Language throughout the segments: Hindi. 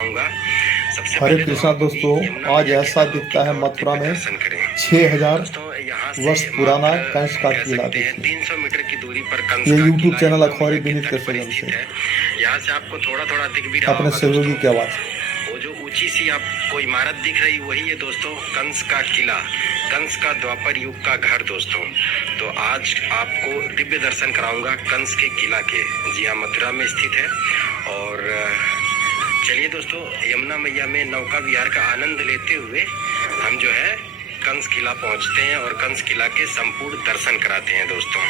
हरे कृष्णा दोस्तों, आज ऐसा दिखता है मथुरा में 6000 वर्ष पुराना कंस का किला। देखिए 300 मीटर की दूरी पर कंस ये का यूट्यूब किला चैनल यमुना अखबारी मैया की विनीत के तट पर सौजन स्थित से है। यहाँ से आपको थोड़ा थोड़ा दिख भी रहा अपने होगा सहयोगी दोस्तों। की आवाज। वो जो ऊंची सी आपको इमारत दिख रही वही है दोस्तों कंस का किला, कंस का द्वापर युग का घर दोस्तों। तो आज आपको दिव्य दर्शन कराऊंगा कंस के किला के। जी हाँ, मथुरा में स्थित है। और चलिए दोस्तों, यमुना मैया में नौका विहार का आनंद लेते हुए हम जो है कंस किला पहुंचते हैं और कंस किला के संपूर्ण दर्शन कराते हैं दोस्तों।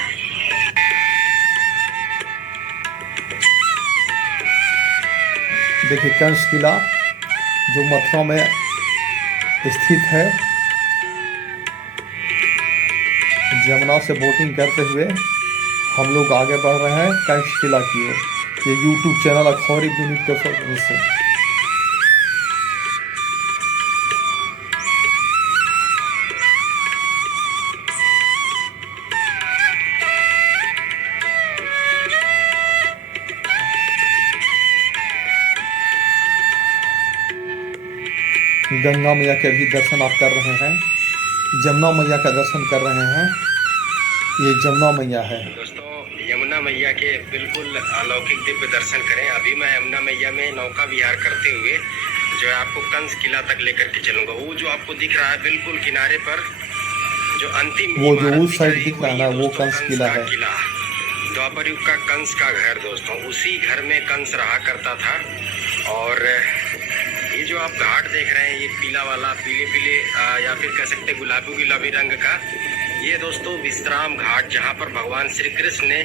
देखिए कंस किला जो मथुरा में स्थित है। यमुना से बोटिंग करते हुए हम लोग आगे बढ़ रहे हैं कंस किला की ओर। ये यूट्यूब चैनल अखबारी विनीत के सौजन से। गंगा मैया के भी दर्शन आप कर रहे हैं, जमुना मैया का दर्शन कर रहे हैं। ये जमुना मैया है दोस्तों। यमुना मैया के बिल्कुल अलौकिक दिव्य दर्शन करें। अभी मैं यमुना मैया में नौका विहार करते हुए जो है आपको कंस किला तक लेकर के चलूंगा। वो जो आपको दिख रहा है बिल्कुल किनारे पर जो अंतिम वो जो उस साइड दिख रहा है ना, वो कंस किला है। द्वापर युग का कंस का घर दोस्तों। उसी घर में कंस रहा करता था। और ये जो आप घाट देख रहे हैं, ये पीला वाला, पीले पीले या फिर कह सकते गुलाबी गुलाबी रंग का, ये दोस्तों विश्राम घाट, जहाँ पर भगवान श्री कृष्ण ने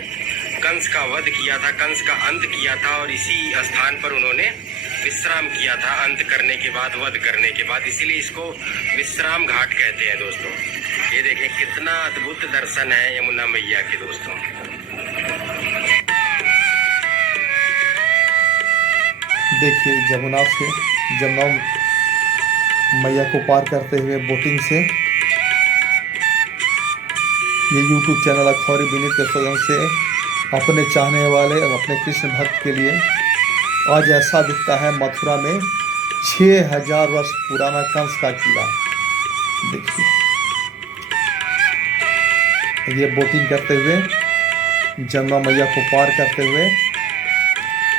कंस का वध किया था, कंस का अंत किया था। और इसी स्थान पर उन्होंने विश्राम किया था अंत करने के बाद, वध करने के बाद। इसीलिए इसको विश्राम घाट कहते हैं दोस्तों। ये देखें कितना अद्भुत दर्शन है यमुना मैया के दोस्तों। देखिए जमुना मैया को पार करते हुए बोटिंग से ये यूट्यूब चैनल अखबारी विनीत के सौजन से अपने चाहने वाले और अपने कृष्ण भक्त के लिए आज ऐसा दिखता है मथुरा में 6000 वर्ष पुराना कंस का किला। देखिए ये बोटिंग करते हुए जमुना मैया को पार करते हुए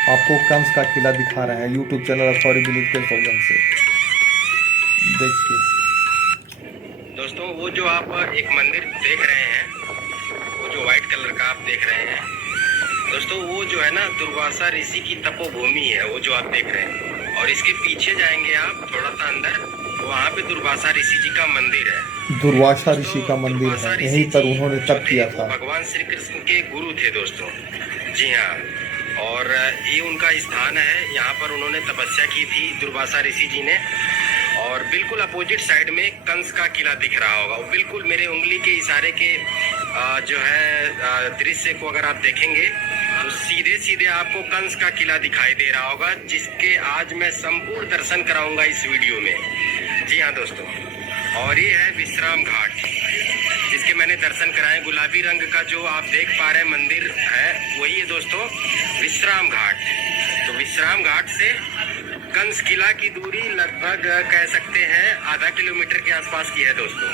आपको कंस का किला दिखा रहे हैं यूट्यूब चैनल अखबारी विनीत के सौजन से। देखिए दोस्तों, वो जो आप एक मंदिर देख रहे हैं, वो जो व्हाइट कलर का आप देख रहे हैं दोस्तों, वो जो है ना दुर्वासा ऋषि की तपोभूमि है, वो जो आप देख रहे हैं। और इसके पीछे जाएंगे आप थोड़ा सा अंदर, वहाँ पे दुर्वासा ऋषि जी का मंदिर है। दुर्वासा ऋषि का मंदिर है, यहीं पर उन्होंने तप किया था। भगवान श्री कृष्ण के गुरु थे दोस्तों। जी हाँ, और ये उनका स्थान है, यहाँ पर उन्होंने तपस्या की थी दुर्वासा ऋषि जी ने। और बिल्कुल अपोजिट साइड में कंस का किला दिख रहा होगा। वो बिल्कुल मेरे उंगली के इशारे के जो है दृश्य को अगर आप देखेंगे तो सीधे सीधे आपको कंस का किला दिखाई दे रहा होगा, जिसके आज मैं संपूर्ण दर्शन कराऊंगा इस वीडियो में। जी हाँ दोस्तों, और ये है विश्राम घाट, जिसके मैंने दर्शन कराए। गुलाबी रंग का जो आप देख पा रहे हैं मंदिर है, वही है दोस्तों विश्राम घाट। तो विश्राम घाट से कंस किला की दूरी लगभग कह सकते हैं आधा किलोमीटर के आसपास की है दोस्तों।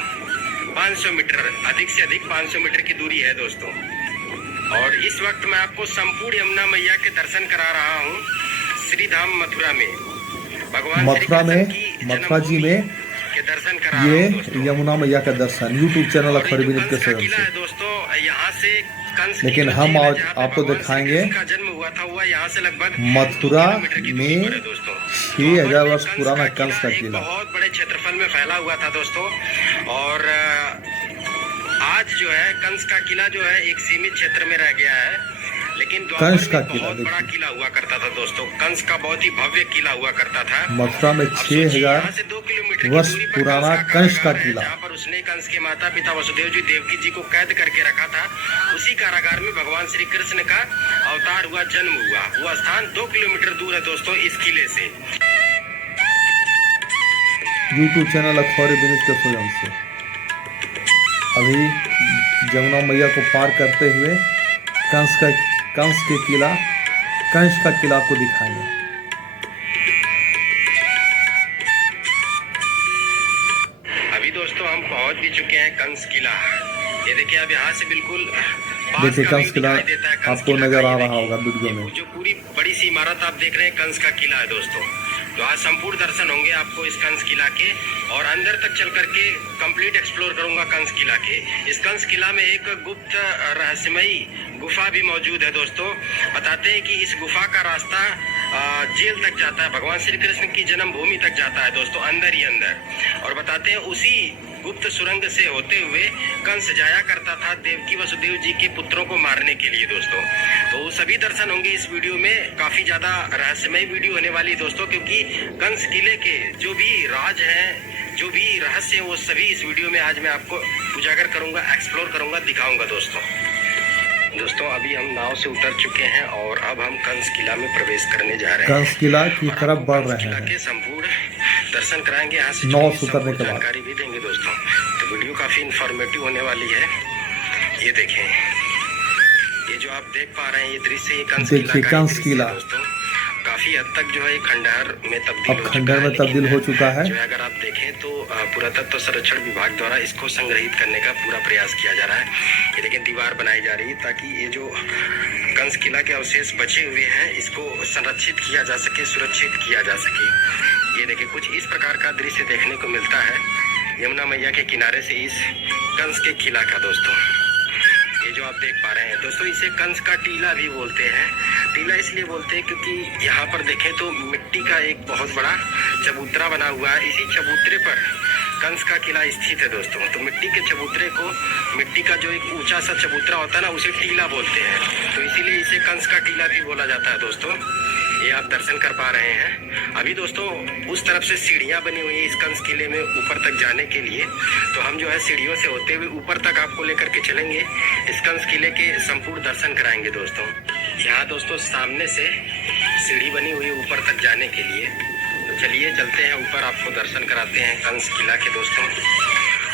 500 मीटर, अधिक से अधिक 500 मीटर की दूरी है दोस्तों। और इस वक्त मैं आपको संपूर्ण यमुना मैया के दर्शन करा रहा हूँ श्रीधाम मथुरा में। भगवान मथुरा जी में के दर्शन करा ये रहा हूँ यमुना मैया का दर्शन यूट्यूब चैनल अखबारी विनीत के सौजन से। दोस्तों यहाँ से कंस, लेकिन हम आज आपको दिखाएंगे का जन्म हुआ था, हुआ यहाँ से लगभग मथुरा में 6000 वर्ष पुराना कंस का किला। बहुत बड़े क्षेत्रफल में फैला हुआ था दोस्तों। और आज जो है कंस का किला जो है एक सीमित क्षेत्र में रह गया है। लेकिन कंस का किला बहुत बड़ा किला हुआ करता था दोस्तों। कंस का बहुत ही भव्य किला हुआ करता था। मथुरा में 6000 वर्ष पुराना कंस का किला, जहाँ पर उसने कंस के माता पिता वसुदेव जी, देवकी जी को कैद करके रखा था। उसी कारागार में भगवान श्री कृष्ण का अवतार हुआ, जन्म हुआ। वो स्थान 2 किलोमीटर दूर है दोस्तों इस किले से। यूट्यूब चैनल अखबारी विनीत के सौजन से अभी जमुना मैया को पार करते हुए कंस का किला आपको दिखाएंगे। पहुंच भी चुके हैं कंस किला। ये देखिए अब यहाँ से बिल्कुल पास देखिए का कंस व्यू किला दिखाई देता है। कंस आपको किला नजर का आ ये रहा होगा देखिए, वीडियो में। ये जो पूरी बड़ी सी इमारत आप देख रहे हैं कंस का किला है दोस्तों। तो आज संपूर्ण दर्शन होंगे आपको इस कंस किला के, और अंदर तक चल करके कंप्लीट एक्सप्लोर करूंगा कंस किला के। इस कंस किला में एक गुप्त रहस्यमयी गुफा भी मौजूद है दोस्तों। बताते हैं कि इस गुफा का रास्ता जेल तक जाता है, भगवान श्री कृष्ण की जन्मभूमि तक जाता है दोस्तों, अंदर ही अंदर। और बताते हैं उसी गुप्त सुरंग से होते हुए कंस जाया करता था देवकी वसुदेव जी के पुत्रों को मारने के लिए दोस्तों। तो सभी दर्शन होंगे इस वीडियो में। काफी ज्यादा रहस्यमय वीडियो होने वाली दोस्तों, क्योंकि कंस किले के जो भी राज हैं, जो भी रहस्य है, वो सभी इस वीडियो में आज मैं आपको उजागर करूंगा, एक्सप्लोर करूंगा, दिखाऊंगा दोस्तों। अभी हम नाव से उतर चुके हैं और अब हम कंस किला में प्रवेश करने जा रहे हैं। कंस किला की तरफ बढ़ रहे किला हैं। के संपूर्ण दर्शन कराएंगे, यहाँ से नाव से उतरने के बाद जानकारी भी देंगे दोस्तों। तो वीडियो काफी इंफॉर्मेटिव होने वाली है। ये देखें, ये जो आप देख पा रहे हैं ये दृश्य, ये कंस किला देखिए का कंस दृश्य किला दोस्तों। काफी हद तक जो है खंडहर में तब्दील अब खंडहर में तब्दील हो चुका है। जो है अगर आप देखें तो पुरातत्व संरक्षण विभाग द्वारा इसको संग्रहित करने का पूरा प्रयास किया जा रहा है। ये लेकिन दीवार बनाई जा रही है ताकि ये जो कंस किला के अवशेष बचे हुए हैं इसको संरक्षित किया जा सके, सुरक्षित किया जा सके। ये देखिए कुछ इस प्रकार का दृश्य देखने को मिलता है यमुना मैया के किनारे से इस कंस के किला का दोस्तों। ये जो आप देख पा रहे हैं दोस्तों, इसे कंस का टीला भी बोलते हैं। टीला इसलिए बोलते हैं क्योंकि यहाँ पर देखें तो मिट्टी का एक बहुत बड़ा चबूतरा बना हुआ है। इसी चबूतरे पर कंस का किला स्थित है दोस्तों। तो मिट्टी के चबूतरे को, मिट्टी का जो एक ऊंचा सा चबूतरा होता है ना, उसे टीला बोलते हैं। तो इसीलिए इसे कंस का टीला भी बोला जाता है दोस्तों। ये आप दर्शन कर पा रहे हैं। अभी दोस्तों उस तरफ से सीढ़ियां बनी हुई है इस कंस किले में ऊपर तक जाने के लिए। तो हम जो है सीढ़ियों से होते हुए ऊपर तक आपको लेकर के चलेंगे, इस कंस किले के संपूर्ण दर्शन कराएंगे दोस्तों। यहाँ दोस्तों सामने से सीढ़ी बनी हुई है ऊपर तक जाने के लिए। तो चलिए चलते हैं ऊपर, आपको दर्शन कराते हैं कंस किला के दोस्तों।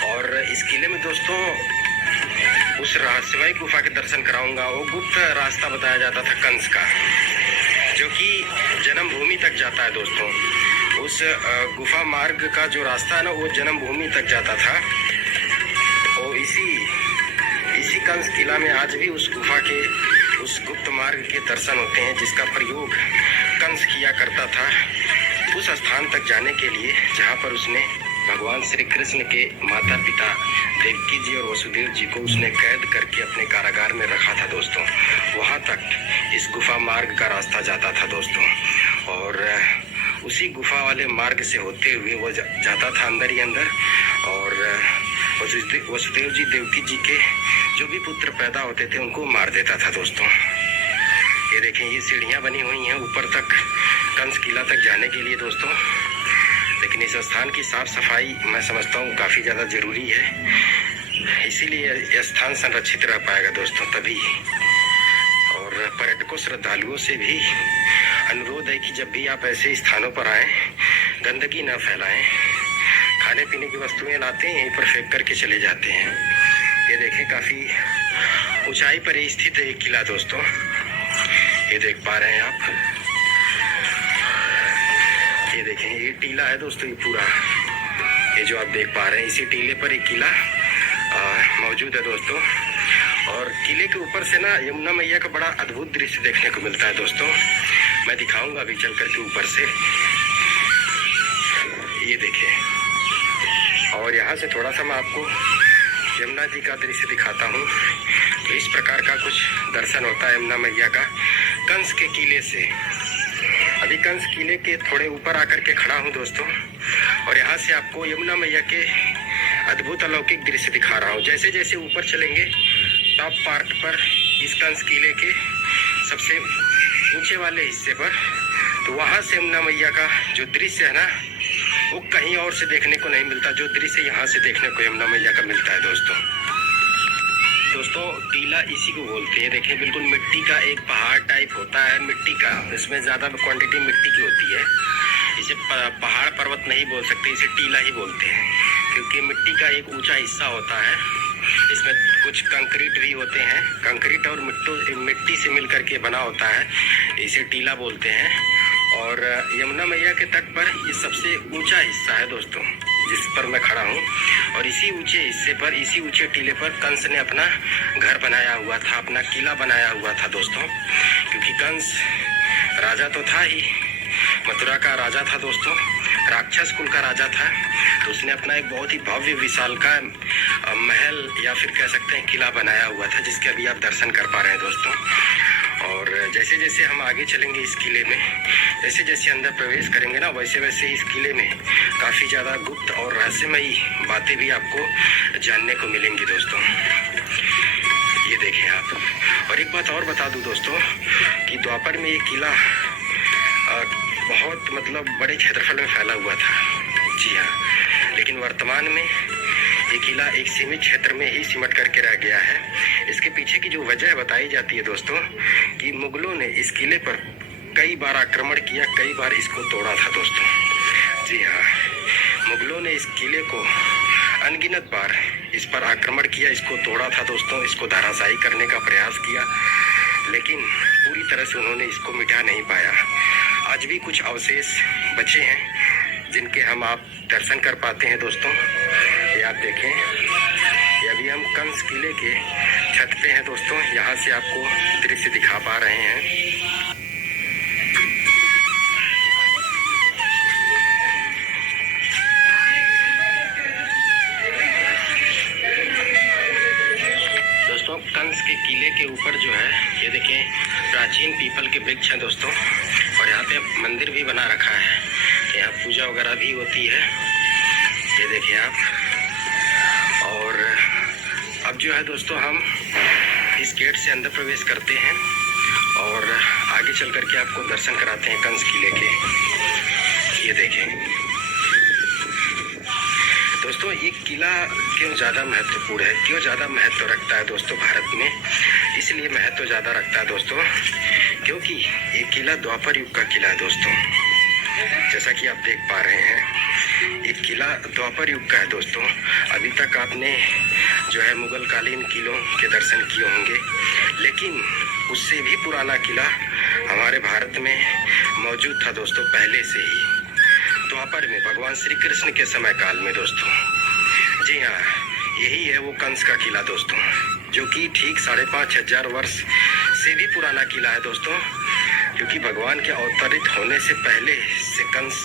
और इस किले में दोस्तों उस रहस्यमयी गुफा के दर्शन कराऊंगा। वो गुप्त रास्ता बताया जाता था कंस का, जो कि जन्मभूमि तक जाता है दोस्तों। उस गुफा मार्ग का जो रास्ता है ना, वो जन्मभूमि तक जाता था। और इसी कंस किला में आज भी उस गुफा के, उस गुप्त मार्ग के दर्शन होते हैं जिसका प्रयोग कंस किया करता था उस स्थान तक जाने के लिए जहाँ पर उसने भगवान श्री कृष्ण के माता पिता देवकी जी और वसुदेव जी को उसने कैद करके अपने कारागार में रखा था दोस्तों। वहाँ तक इस गुफा मार्ग का रास्ता जाता था दोस्तों। और उसी गुफा वाले मार्ग से होते हुए वो जाता था अंदर ही अंदर। और वसुदेव जी देवकी जी के जो भी पुत्र पैदा होते थे उनको मार देता था दोस्तों। ये देखें, ये सीढ़ियाँ बनी हुई हैं ऊपर तक कंस किला तक जाने के लिए दोस्तों। लेकिन इस स्थान की साफ सफाई मैं समझता हूँ काफ़ी ज़्यादा ज़रूरी है, इसीलिए यह स्थान संरक्षित रह पाएगा दोस्तों तभी। और पर्यटकों श्रद्धालुओं से भी अनुरोध है कि जब भी आप ऐसे स्थानों पर आएँ गंदगी न फैलाएं। खाने पीने की वस्तुएं लाते हैं यहीं पर फेंक करके चले जाते हैं। ये देखें काफ़ी ऊंचाई पर ही स्थित है ये किला दोस्तों। ये देख पा रहे हैं आप, ये देखें ये टीला है दोस्तों। ये पूरा ये जो आप देख पा रहे हैं इसी टीले पर एक किला मौजूद है दोस्तों। और किले के ऊपर से ना यमुना मैया का बड़ा अद्भुत दृश्य देखने को मिलता है दोस्तों। मैं दिखाऊंगा अभी चल करके ऊपर से। ये देखें, और यहाँ से थोड़ा सा मैं आपको यमुना जी का दृश्य दिखाता हूँ। तो इस प्रकार का कुछ दर्शन होता है यमुना मैया का कंस के किले से। अभी कंस किले के थोड़े ऊपर आकर के खड़ा हूँ दोस्तों, और यहाँ से आपको यमुना मैया के अद्भुत अलौकिक दृश्य दिखा रहा हूँ। जैसे जैसे ऊपर चलेंगे टॉप पार्ट पर इस कंस किले के सबसे ऊंचे वाले हिस्से पर, तो वहाँ से यमुना मैया का जो दृश्य है ना वो कहीं और से देखने को नहीं मिलता, जो दृश्य यहाँ से देखने को यमुना मैया का मिलता है दोस्तों। टीला इसी को बोलते हैं। देखिए बिल्कुल मिट्टी का एक पहाड़ टाइप होता है, मिट्टी का, इसमें ज़्यादा क्वांटिटी मिट्टी की होती है। इसे पहाड़ पर्वत नहीं बोल सकते, इसे टीला ही बोलते हैं, क्योंकि मिट्टी का एक ऊंचा हिस्सा होता है। इसमें कुछ कंक्रीट भी होते हैं, कंक्रीट और मिट्टी से मिल करके बना होता है, इसे टीला बोलते हैं। और यमुना मैया के तट पर ये सबसे ऊंचा हिस्सा है दोस्तों। जिस पर मैं खड़ा हूँ, और इसी ऊंचे हिस्से पर, इसी ऊंचे टीले पर कंस ने अपना घर बनाया हुआ था, अपना किला बनाया हुआ था दोस्तों। क्योंकि कंस राजा तो था ही, मथुरा का राजा था दोस्तों, राक्षस कुल का राजा था। तो उसने अपना एक बहुत ही भव्य विशालकाय महल या फिर कह सकते हैं किला बनाया हुआ था, जिसके अभी आप दर्शन कर पा रहे हैं दोस्तों। और जैसे जैसे हम आगे चलेंगे इस किले में, जैसे जैसे अंदर प्रवेश करेंगे ना, वैसे वैसे इस किले में काफ़ी ज़्यादा गुप्त और रहस्यमयी बातें भी आपको जानने को मिलेंगी दोस्तों। ये देखें आप। और एक बात और बता दूं दोस्तों कि द्वापर में ये किला बहुत मतलब बड़े क्षेत्रफल में फैला हुआ था, जी हाँ। लेकिन वर्तमान में ये किला एक सीमित क्षेत्र में ही सिमट करके रह गया है। इसके पीछे की जो वजह बताई जाती है दोस्तों कि मुगलों ने इस किले पर कई बार आक्रमण किया, कई बार इसको तोड़ा था दोस्तों, जी हाँ। मुगलों ने इस किले को अनगिनत बार इस पर आक्रमण किया, इसको तोड़ा था दोस्तों, इसको धराशायी करने का प्रयास किया, लेकिन पूरी तरह से उन्होंने इसको मिटा नहीं पाया। आज भी कुछ अवशेष बचे हैं जिनके हम आप दर्शन कर पाते हैं दोस्तों। ये आप देखें, ये अभी हम कंस किले के छत पे हैं दोस्तों, यहाँ से आपको दृश्य दिखा पा रहे हैं। दोस्तों कंस के किले के ऊपर जो है ये देखें प्राचीन पीपल के वृक्ष हैं दोस्तों, और यहाँ पे मंदिर भी बना रखा है, यहाँ पूजा वगैरह भी होती है, ये देखिए आप। और अब जो है दोस्तों हम इस गेट से अंदर प्रवेश करते हैं और आगे चल करके आपको दर्शन कराते हैं कंस किले के। ये देखें दोस्तों, ये किला क्यों ज़्यादा महत्वपूर्ण है, क्यों ज़्यादा महत्व रखता है दोस्तों भारत में? इसलिए महत्व ज़्यादा रखता है दोस्तों क्योंकि ये किला द्वापर युग का किला है दोस्तों। जैसा कि आप देख पा रहे हैं ये किला द्वापर युग का है दोस्तों। अभी तक आपने जो है मुगल कालीन किलों के दर्शन किए होंगे, लेकिन उससे भी पुराना किला हमारे भारत में मौजूद था दोस्तों पहले से ही, द्वापर में, भगवान श्री कृष्ण के समय काल में दोस्तों। जी हाँ, यही है वो कंस का किला दोस्तों, जो कि ठीक 5,500 वर्ष से भी पुराना किला है दोस्तों। क्योंकि भगवान के अवतरित होने से पहले से कंस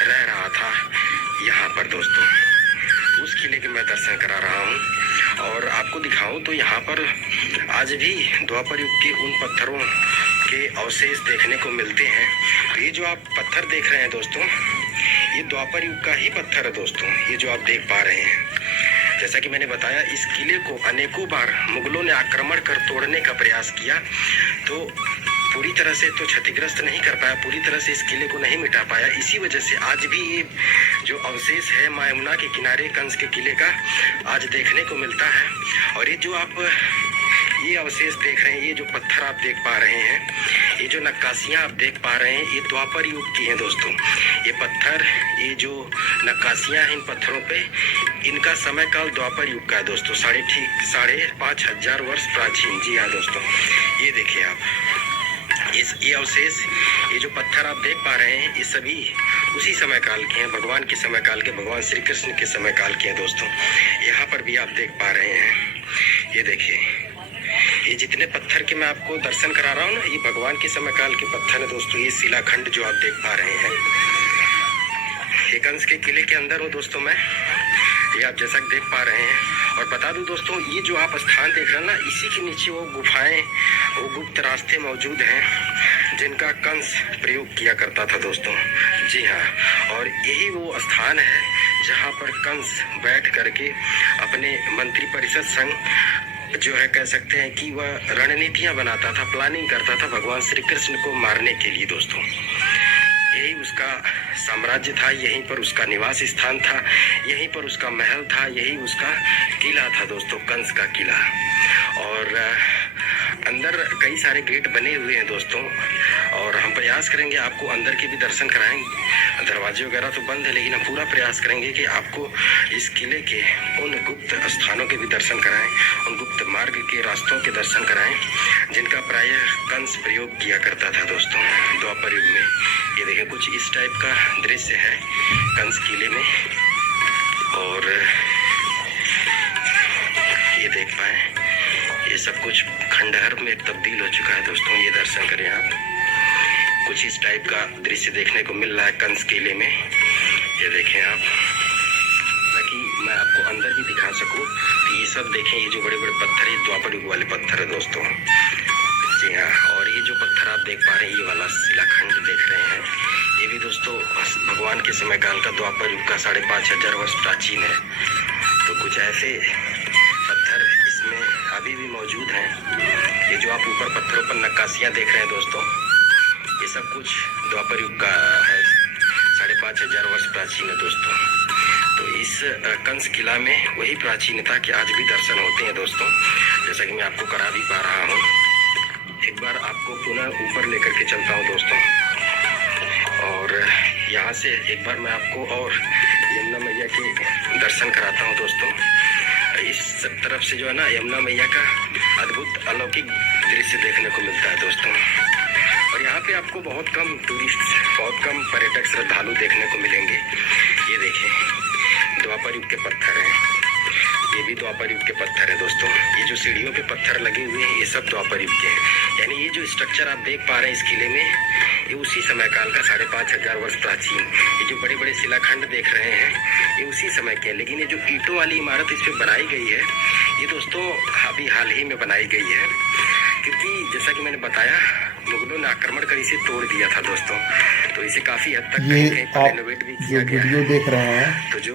रह रहा था यहाँ पर दोस्तों। उस किले के मैं दर्शन करा रहा हूँ और आपको दिखाऊं तो यहाँ पर आज भी द्वापर युग के उन पत्थरों के अवशेष देखने को मिलते हैं। तो ये जो आप पत्थर देख रहे हैं दोस्तों, ये द्वापर युग का ही पत्थर है दोस्तों, ये जो आप देख पा रहे हैं। जैसा कि मैंने बताया, इस किले को अनेकों बार मुगलों ने आक्रमण कर तोड़ने का प्रयास किया, तो पूरी तरह से तो क्षतिग्रस्त नहीं कर पाया, पूरी तरह से इस किले को नहीं मिटा पाया। इसी वजह से आज भी ये जो अवशेष है माँ यमुना के किनारे कंस के किले का आज देखने को मिलता है। और ये जो आप ये अवशेष देख रहे हैं, ये जो पत्थर आप देख पा रहे हैं, ये जो नक्काशियाँ आप देख पा रहे हैं, ये द्वापर युग की हैं दोस्तों। ये पत्थर, ये जो नक्काशियाँ हैं इन पत्थरों पे, इनका समय काल द्वापर युग का है दोस्तों, 5,500 वर्ष प्राचीन। जी हाँ दोस्तों, ये देखिए आप, ये अवशेष, ये जो पत्थर आप देख पा रहे हैं, ये सभी उसी समय काल के हैं, भगवान के समय काल के, भगवान श्री कृष्ण के समय काल के हैं दोस्तों। यहाँ पर भी आप देख पा रहे हैं, ये देखिए, ये जितने पत्थर के मैं आपको दर्शन करा रहा हूँ ना, ये भगवान के समय काल के पत्थर है दोस्तों। ये शिलाखंड जो आप देख पा रहे हैं, ये कंस के किले के अंदर हूँ दोस्तों मैं, ये आप जैसा देख पा रहे हैं। और बता दूं दोस्तों, ये जो आप स्थान देख रहे हैं ना, इसी के नीचे वो गुफाएं, वो गुप्त रास्ते मौजूद हैं जिनका कंस प्रयोग किया करता था दोस्तों। जी हाँ, और यही वो स्थान है जहाँ पर कंस बैठ करके अपने मंत्री परिषद संग जो है कह सकते हैं कि वह रणनीतियाँ बनाता था, प्लानिंग करता था भगवान श्री कृष्ण को मारने के लिए दोस्तों। यही उसका साम्राज्य था, यहीं पर उसका निवास स्थान था, यहीं पर उसका महल था, यही उसका किला था दोस्तों, कंस का किला। और अंदर कई सारे गेट बने हुए हैं दोस्तों, और हम प्रयास करेंगे आपको अंदर के भी दर्शन कराएं। दरवाजे वगैरह तो बंद है, लेकिन हम पूरा प्रयास करेंगे कि आपको इस किले के उन गुप्त स्थानों के भी दर्शन कराएं, उन गुप्त मार्ग के रास्तों के दर्शन कराएं जिनका प्रायः कंस प्रयोग किया करता था दोस्तों द्वापर युग में। ये देखें, कुछ इस टाइप का दृश्य है कंस किले में। और ये देख पाए ये सब कुछ खंडहर में तब्दील हो चुका है दोस्तों। ये दर्शन करें आप, कुछ इस टाइप का दृश्य देखने को मिल रहा है कंस किले में। ये देखें आप, ताकि मैं आपको अंदर भी दिखा सकूं। तो ये सब देखें, ये जो बड़े बड़े पत्थर, ये द्वापर युग वाले पत्थर है दोस्तों। जी हाँ, और ये जो पत्थर आप देख पा रहे हैं, ये वाला शिलाखंड देख रहे हैं, ये भी दोस्तों भगवान के समय काल का द्वापर युग का 5,500 वर्ष प्राचीन है। तो कुछ ऐसे पत्थर इसमें अभी भी मौजूद हैं। ये जो आप ऊपर पत्थरों पर नक्काशियाँ देख रहे हैं दोस्तों, ये सब कुछ द्वापर युग का है, 5,500 वर्ष प्राचीन है दोस्तों। तो इस कंस किला में वही प्राचीनता के आज भी दर्शन होते हैं दोस्तों, जैसा कि मैं आपको करा भी पा रहा हूँ। एक बार आपको पुनः ऊपर लेकर के चलता हूँ दोस्तों, और यहाँ से एक बार मैं आपको और यमुना मैया के दर्शन कराता हूँ दोस्तों। इस तरफ से जो है ना, यमुना मैया का अद्भुत अलौकिक दृश्य देखने को मिलता है दोस्तों। और यहाँ पे आपको बहुत कम टूरिस्ट, बहुत कम पर्यटक श्रद्धालु देखने को मिलेंगे। ये देखें, द्वापर युग के पत्थर हैं, ये भी द्वापर युग के पत्थर है दोस्तों। ये जो सीढ़ियों पे पत्थर लगे हुए हैं, ये सब द्वापर युग के हैं। यानी ये जो स्ट्रक्चर आप देख पा रहे हैं इस किले में, ये उसी समय काल का 5,500 वर्ष प्राचीन। ये जो बड़े बड़े शिलाखंड देख रहे हैं, ये उसी समय के हैं। लेकिन ये जो ईंटों वाली इमारत इस पर बनाई गई है, ये दोस्तों अभी हाल ही में बनाई गई है, क्योंकि जैसा कि मैंने बताया, मुगलों ने आक्रमण कर इसे तोड़ दिया था दोस्तों। तो इसे काफी हद तक ये कहीं पर आप रेनोवेट भी जो किया गया वीडियो है। देख रहे हैं तो जो